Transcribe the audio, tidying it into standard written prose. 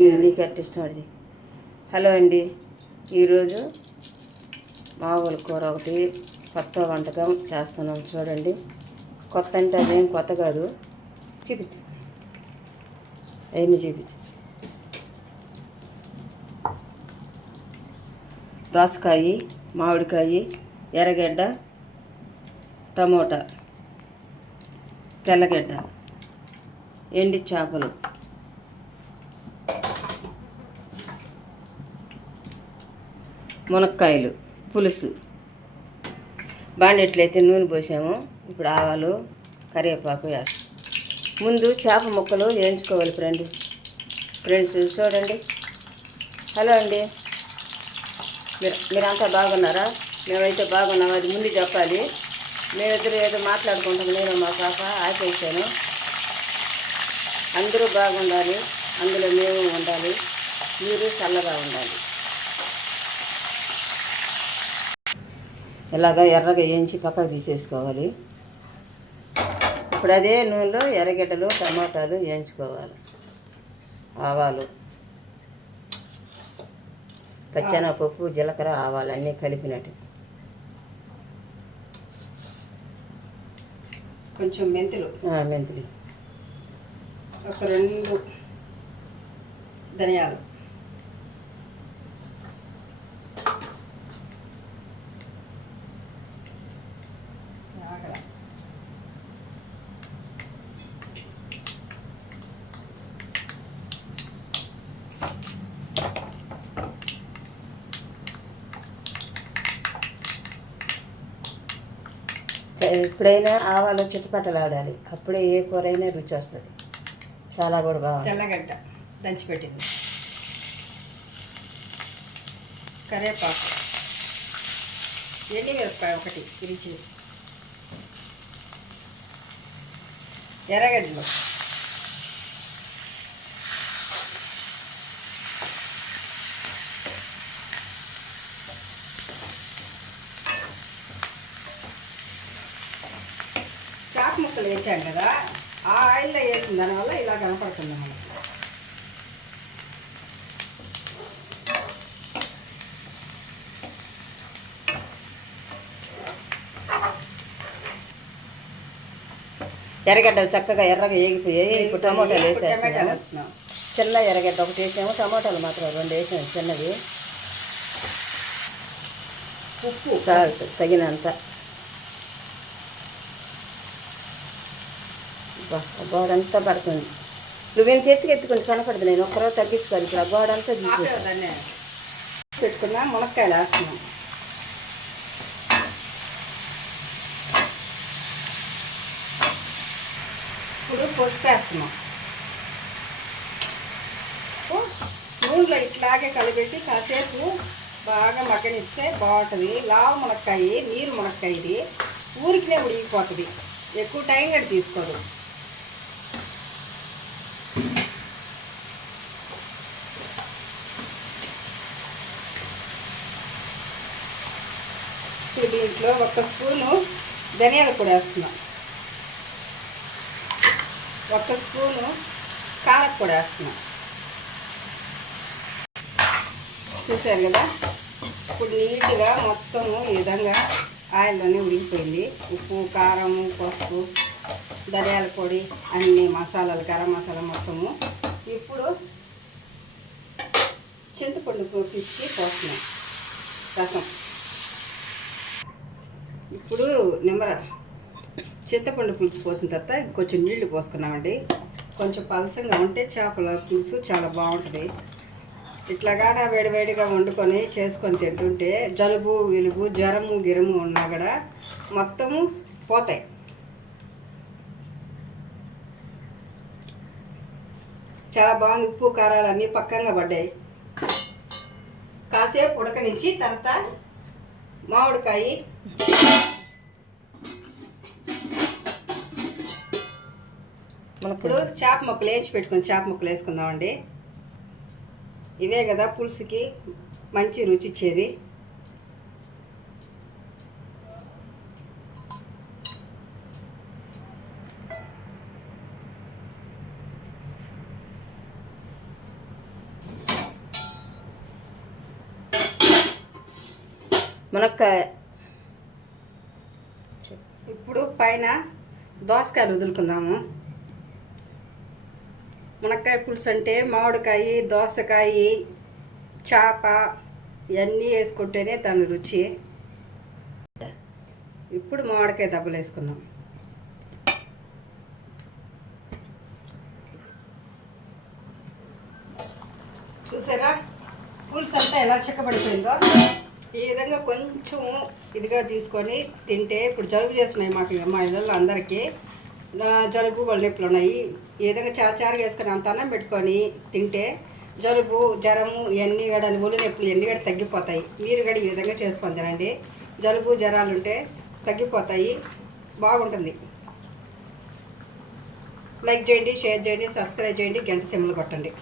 నీకు స్టార్ట్ చేయి. హలో అండి, ఈరోజు మామూలు కూర ఒకటి కొత్త వంటకం చేస్తున్నాం. చూడండి, కొత్త అంటే అదేం కొత్త కాదు. చూపించు, అవన్నీ చూపించు. దోసకాయ, మామిడికాయ, ఎర్రగడ్డ, టమోటా, తెల్లగడ్డ, ఎండి చేపలు, మునక్కాయలు, పులుసు. బాండెట్లయితే నూనె పోసాము. ఇప్పుడు ఆవాలు, కరివేపాకు వేస్తాం. ముందు చేప ముక్కలు వేయించుకోవాలి. ఫ్రెండ్స్ చూడండి. హలో అండి, మీరంతా బాగున్నారా? మేమైతే బాగున్నాం. అది ముందు చెప్పాలి. మేమిద్దరు ఏదో మాట్లాడుకుంటాం. నేను మా పాప ఆపేసాను. అందరూ బాగుండాలి, అందులో మేము ఉండాలి, మీరు చల్లగా ఉండాలి. ఇలాగా ఎర్రగా వేయించి పక్కకు తీసేసుకోవాలి. ఇప్పుడు అదే నూనెలో ఎర్రగడ్డలు, టమాటాలు వేయించుకోవాలి. ఆవాలు, పచ్చెనగపప్పు, జీలకర్ర, ఆవాలు అన్నీ కలిపినట్టు. కొంచెం మెంతులు ఒక 2 ధనియాలు, ఎప్పుడైనా ఆవాలు చిటపటలాడాలి. అప్పుడే ఏ కూర అయినా రుచి వస్తుంది. చాలా కూడా బాగుంది. తెల్లగడ్డ దంచిపెట్టింది, కరివేపాకు, ఎండుమిరపకాయ ఒకటి ఇరిచి, ఎర్రగడ్డలు, చాకు ముక్కలు వేసాం కదా, ఆ ఆయిల్లో వేసిన దానివల్ల ఇలా కనపడుతుంది మనకి. ఎర్రగడ్డలు చక్కగా ఎర్రగా వేగిపోయాయి. ఇప్పుడు టమోటాలు వేసేస్తున్నాం. చిన్న ఎర్రగడ్డ ఒకటి వేసాము, టమోటాలు మాత్రం 2 వేసాము చిన్నవి. ఉప్పు సాల్ట్ తగినంత. గోడంతా పడుతుంది. నువ్వేం ఎత్తుకొని కనపడదు. నేను ఒక్కరోజు తగ్గించుకోవాలి. ఇప్పుడు ఆ గోడంతా దాన్ని పెట్టుకున్నా. మునక్కాయలు వేస్తున్నాం. ఇప్పుడు పసుపు వేస్తున్నాం. నూనెలో ఇట్లాగే కలిపెట్టి కాసేపు బాగా మగ్గనిస్తే బాగుంటుంది. లావు మునక్కాయ, నీరు మునక్కాయ, ఇది ఊరికినే ఉడికిపోతుంది. ఎక్కువ టైం కూడా తీసుకోదు. దీంట్లో 1 స్పూను ధనియాల పొడి వేస్తున్నాం, 1 స్పూను కారపొడి వేస్తున్నాం. చూసారు కదా, ఇప్పుడు నీట్గా మొత్తము ఈ విధంగా ఆయిల్లోనే ఉడికిపోయింది. ఉప్పు, కారం, పసుపు, ధనియాల పొడి, అన్ని మసాలాలు, గరం మసాలా మొత్తము. ఇప్పుడు చింతపండు పిసికి పోస్తున్నాం రసం. ఇప్పుడు చింతపండు పులుసు పోసిన తర్వాత కొంచెం నీళ్లు పోసుకున్నామండి. కొంచెం పలసంగా ఉంటే చేపల పులుసు చాలా బాగుంటుంది. ఇట్లాగా వేడివేడిగా వండుకొని చేసుకొని తింటుంటే జలుబు, విలుబు, జ్వరము, గిరము ఉన్నా కూడా మొత్తము పోతాయి. చాలా బాగుంది. ఉప్పు, కారాలు అన్నీ పక్కంగా పడ్డాయి. కాసేపు ఉడకనిచ్చి తర్వాత మామిడికాయ, ఇప్పుడు చేప ముక్కలు వేయించి పెట్టుకుని చేప ముక్కలు వేసుకుందామండి. ఇవే కదా పులుసుకి మంచి రుచి ఇచ్చేది. మునక్కాయ. ఇప్పుడు పైన దోసకాయలు వదులుకుందాము. మునక్కాయ పులుసు అంటే మామిడికాయ, దోసకాయ, చేప ఇవన్నీ వేసుకుంటేనే దాని రుచి. ఇప్పుడు మామిడికాయ దెబ్బలు వేసుకుందాం. చూసారా పులుసు అంతా ఎలా చిక్కబడిపోయిందో. ఈ విధంగా కొంచెం ఇదిగా తీసుకొని తింటే, ఇప్పుడు జలుబు చేస్తున్నాయి మా ఇళ్ళల్లో అందరికీ జలుబు వాళ్ళ నొప్పులు ఉన్నాయి. ఈ విధంగా చారుగా వేసుకొని అంత అన్నం పెట్టుకొని తింటే జలుబు జ్వరము ఇవన్నీ కూడా ఒళ్ళు నొప్పులు ఇవన్నీ కూడా తగ్గిపోతాయి. మీరు కూడా ఈ విధంగా చేసుకొని తినండి. జలుబు జ్వరాలు ఉంటే తగ్గిపోతాయి, బాగుంటుంది. లైక్ చేయండి, షేర్ చేయండి, సబ్స్క్రైబ్ చేయండి, గంట సింబల్ కొట్టండి.